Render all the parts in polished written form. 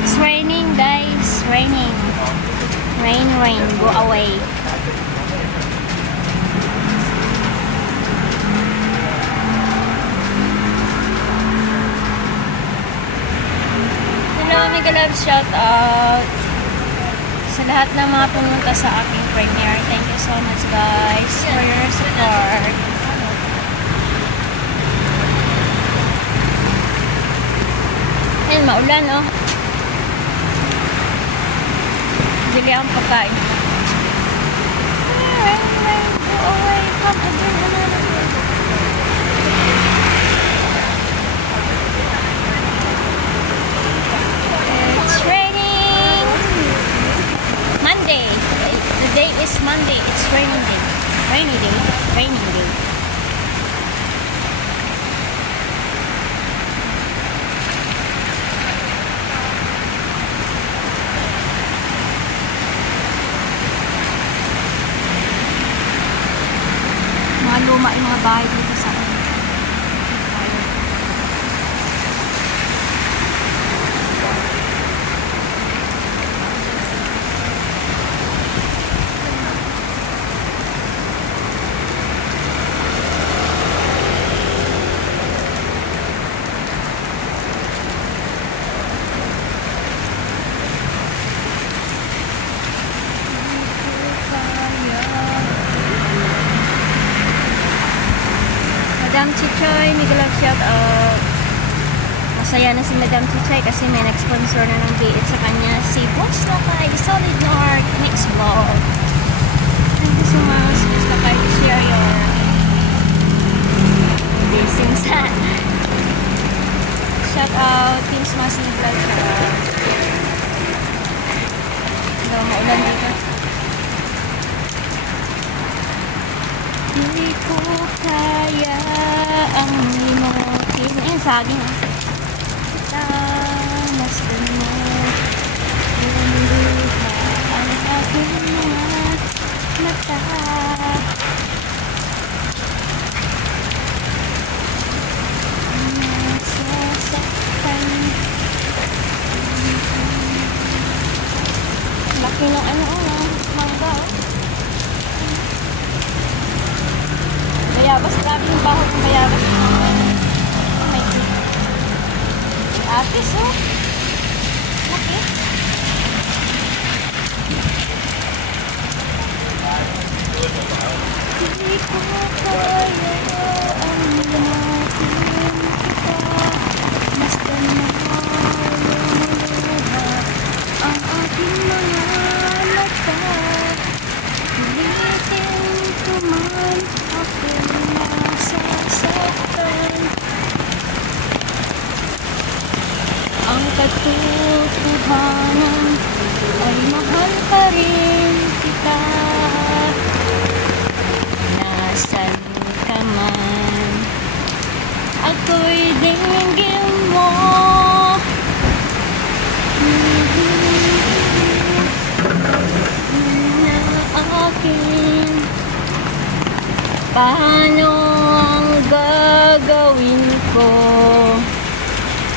It's raining, guys. Raining. Rain, rain. Go away. Hello, mega love shout out sa lahat ng mga pumunta sa aking premiere. Thank you so much, guys, for your support. Ayun, maulan, oh. Bili ang pagkain. Rain, rain, go away. Come again, It's raining. Monday. Today is Monday. It's raining day. Rainy day. Raining day. Luma yung mga bahay dito sa akin. Madam Chichoy, mega love shout out. Masaya na si Madam Chichoy kasi may nag-sponsor na ng B8 sa kanya. Si Boss Lakay, Solid North, next vlog. Thank you so much, Boss Lakay, to share your blessings. Shout out, Team Smasing Vlog. Hello, maulan dito. Hindi ko kaya ang limutin. Ayun, saging. Kita, masdan mo. Lumuha ang aking mga mata. Nasasaktan. Laki ng ano, mangga, oh. Mayabas, grabe yung baho ng mayabas. Oh my God. Atis, oh. Laki. Hindi ko kaya ang natin kita. Basta na lumuluha ang aking mga mata. Ulitin ko man ako'y nasasaktan. Ang katotohanan ay mahal pa rin kita. Nasaan ka man, ako'y dinggin mo. Na akin, paano ang gagawin ko?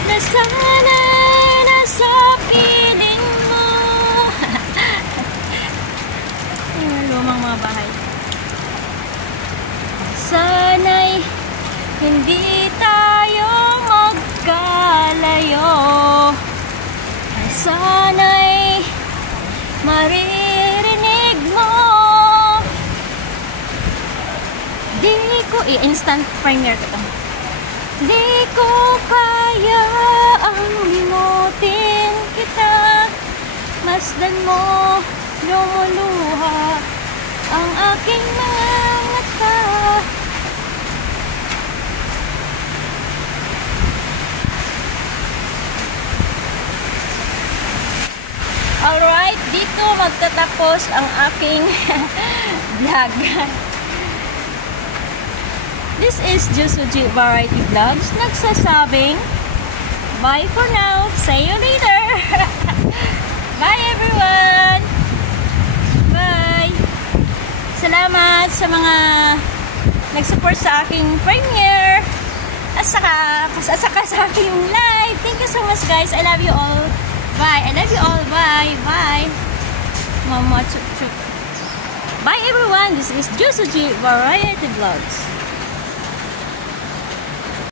Na sana'y nasa piling mo. Lumang mga bahay. Sana'y hindi tayo magkalayo. Sana'y maririnig mo. Di ko i-instant premiere ko. Di ko kaya ang limutin kita. Masdan mo, lumuluha ang aking mga mata. Alright, dito magtatapos ang aking vlog. This is Jusuji Variety Vlogs. Nagsasabing, bye for now. See you later. Bye everyone. Bye. Salamat sa mga nag-support sa aking premiere. At saka sa aking live. Thank you so much, guys. I love you all. Bye. I love you all. Bye. Bye. Mama chuk chuk. Bye everyone. This is Jusuji Variety Vlogs.